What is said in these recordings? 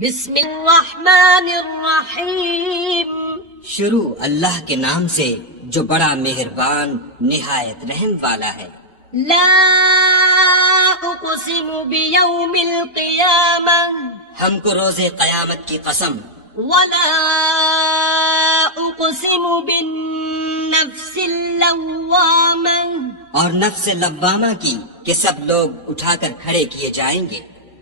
بسم الرحمن الرحیم، شروع اللہ کے نام سے جو بڑا مہربان نہایت رحم والا ہے۔ لا اقسم بیوم القیامہ ہم کو روز قیامت کی قسم، ولا اقسم بالنفس اللوامہ اور نفس لوامہ کی کہ سب لوگ اٹھا کر کھڑے کیے جائیں گے۔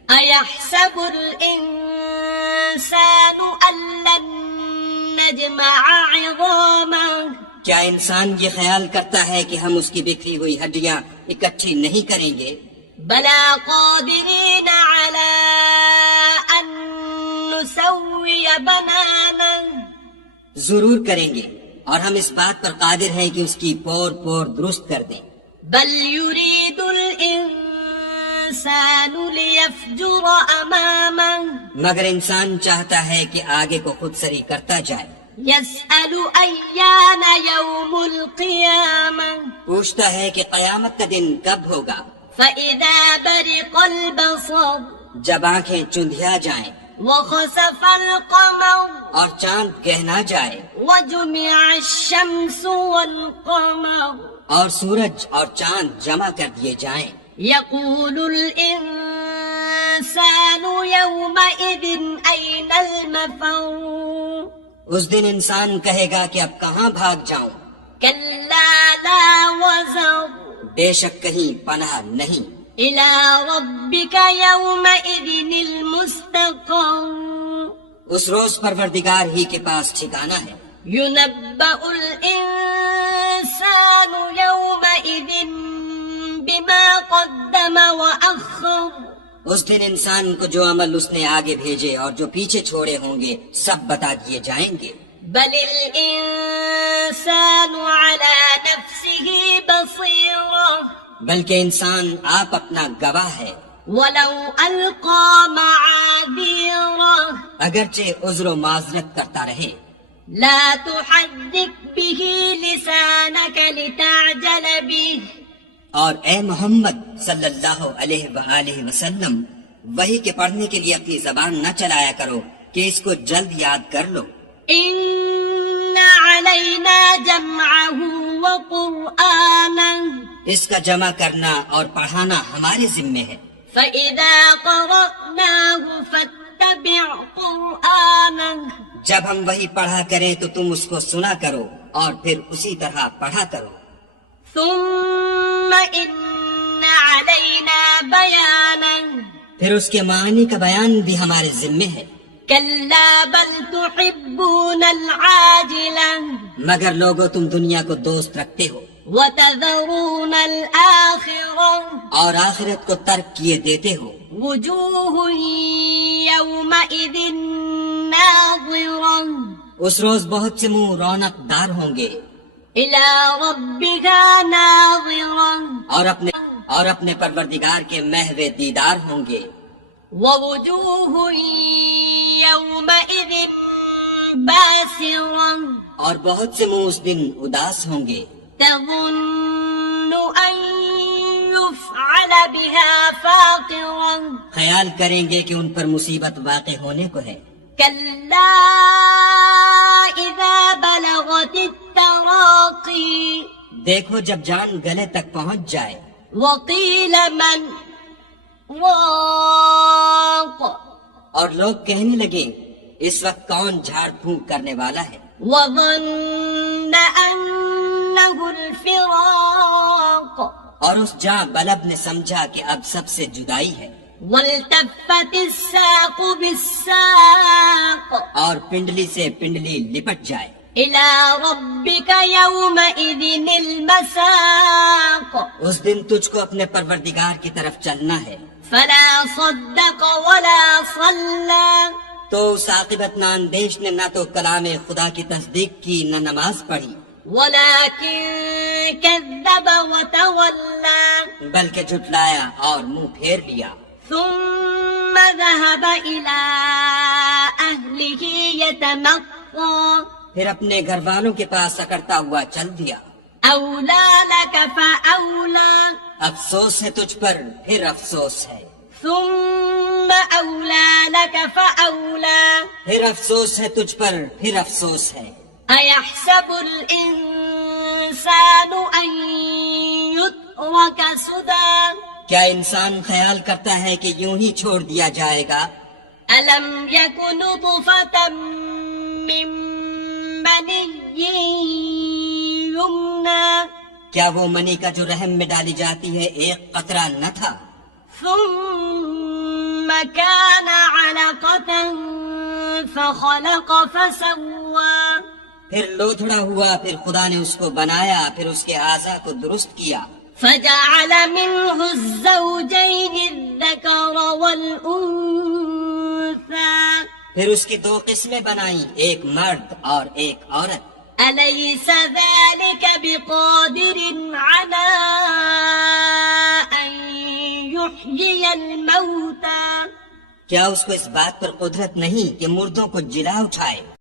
ایحسب الانسان ان لن نجمع عظامہ، کیا انسان یہ خیال کرتا ہے کہ ہم اس کی بکھری ہوئی ہڈیاں اکٹھی نہیں کریں گے؟ بلا قادرین علی ان نسوی بنانا، ضرور کریں گے، اور ہم اس بات پر قادر ہیں کہ اس کی پور پور درست کر دیں۔ بل یرید الانسان لیفجر امامہ، مگر انسان چاہتا ہے کہ آگے کو خود سری کرتا جائے۔ یسأل ایان یوم القیامہ، پوچھتا ہے کہ قیامت کا دن کب ہوگا؟ فإذا برق البصر جب آنکھیں چندھیا جائیں وخسف القمر اور چاند گہنا جائے وجمع الشمس والقمر اور سورج اور چاند جمع کر دیے جائیں۔ یقول الانسان یومئذ این المفر، اس دن انسان کہے گا کہ اب کہاں بھاگ جاؤں؟ کلا لا وزر بے شک کہیں پناہ نہیں۔ الی ربک یومئذ المستقر، اس روز پروردگار ہی کے پاس ٹھکانہ ہے۔ ينبأ الإنسان يومئذ بما قدم وأخر، اس دن انسان کو جو عمل اس نے آگے بھیجے اور جو پیچھے چھوڑے ہوں گے سب بتا دیے جائیں گے۔ بل الإنسان على نفسه بصيرة، بلکہ انسان آپ اپنا گواہ ہے، ولو ألقى معاذيره اگرچہ عذر و معذرت کرتا رہے۔ لا تحرك به لسانك لتعجل به، اور اے محمد صلی اللہ علیہ وآلہ وسلم وحی کے پڑھنے کے لیے اپنی زبان نہ چلایا کرو کہ اس کو جلد یاد کر لو۔ إن علينا جمعه وقرآنه، اس کا جمع کرنا اور پڑھانا ہمارے ذمے ہے۔ فإذا قرأناه فاتبع قرآنه، جب ہم وہی پڑھا کریں تو تم اس کو سنا کرو اور پھر اسی طرح پڑھا کرو۔ ثم إن علينا بيانه، پھر اس کے معنی کا بیان بھی ہمارے ذمے ہے۔ كلا بل تحبون العاجلة مگر لوگو تم دنیا کو دوست رکھتے ہو وتذرون الآخرة، اور آخرت کو ترک کیے دیتے ہو۔ وجوه يومئذ ناظرة، اس روز بہت سے منہ رونق دار ہوں گے، إلى ربها ناظرة، اور اپنے پروردگار کے محو دیدار ہوں گے۔ ووجوه يومئذ باسرة، اور بہت سے منہ اس دن اداس ہوں گے، تظن أن يفعل بها فاقرة، خیال کریں گے کہ ان پر مصیبت واقع ہونے کو ہے۔ كلا إذا بلغت التراقي دیکھو جب جان گلے تک پہنچ جائے، وقيل من راق، اور لوگ کہنے لگے اس وقت کون جھاڑ پھونک کرنے والا ہے، وظن أنه الفراق، اور اس جاں بلب نے سمجھا کہ اب سب سے جدائی ہے، والتفت الساق بالساق، اور پنڈلی سے پنڈلی لپٹ جائے۔ إلى ربك يومئذ المساق، اس دن تجھ کو اپنے پروردگار کی طرف چلنا ہے۔ فلا صدق ولا صلى، تو اس عاقبت اندیش نے نہ تو کلام خدا کی تصدیق کی نہ نماز پڑھی، ولكن كذب وتولى، بلکہ جھٹلایا اور منہ پھیر لیا۔ ثم ذهب إلى أهله يتمطى، پھر اپنے گھر والوں کے پاس اکڑتا ہوا چل دیا۔ أولى لك فأولى، افسوس ہے تجھ پر پھر افسوس ہے۔ ثم أولى لك فأولى پھر افسوس ہے تجھ پر، پھر افسوس ہے۔ أيحسب الإنسان أن يترك سدى کیا انسان خیال کرتا ہے کہ یوں ہی چھوڑ دیا جائے گا؟ ألم يك نطفة من مني يمنى کیا وہ منی کا جو رحم میں ڈالی جاتی ہے ایک قطرہ نہ تھا؟ ثم كان علقة فخلق فسوى پھر لوتھڑا ہوا، پھر خدا نے اس کو بنایا، پھر اس کے اعضاء کو درست کیا، فجعل منه الزوجين الذكر والأنثى پھر اس کی دو قسمیں بنائیں، ایک مرد اور ایک عورت۔ أليس ذلك بقادر على أن يحيي الموتى کیا اس کو اس بات پر قدرت نہیں کہ مردوں کو جلا اٹھائے؟